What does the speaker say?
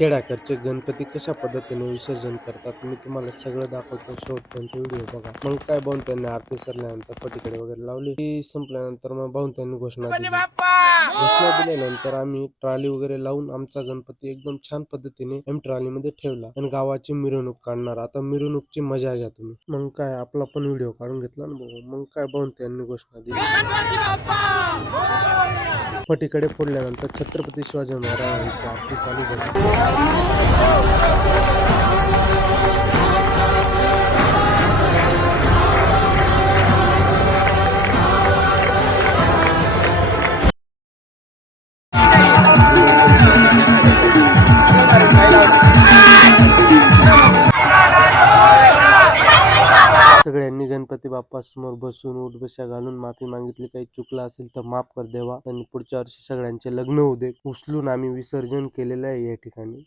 खेड्याकडचे गणपती कशा पद्धतीने विसर्जन करतात मी तुम्हाला सगळं दाखवतो. शेवटपर्यंत व्हिडिओ बघा. मग काय भाऊन त्यांनी आरती सरल्यानंतर पटीकडे वगैरे लावली. ती संपल्यानंतर मग भाऊन त्यांनी घोषणा दिली. घोषणा दिल्यानंतर आम्ही ट्रॉली वगैरे लावून आमचा गणपती एकदम छान पद्धतीने आम्ही ट्रॉलीमध्ये ठेवला आणि गावाची मिरवणूक काढणार. आता मिरवणूकची मजा घ्या तुम्ही. मग काय आपला पण व्हिडिओ काढून घेतला ना भाऊ. मग काय भाऊन त्यांनी घोषणा दिली. पटीकडे फोडल्यानंतर छत्रपती शिवाजी महाराजांची आरती चालू झाली. सगळ्यांनी गणपती बाप्पा समोर बसून उठबशा घालून माफी मागितली. काही चुकलं असेल तर माफ कर देवा. आणि पुढच्या वर्षी सगळ्यांचे लग्न होऊ दे. उचलून आम्ही विसर्जन केलेलं आहे या ठिकाणी.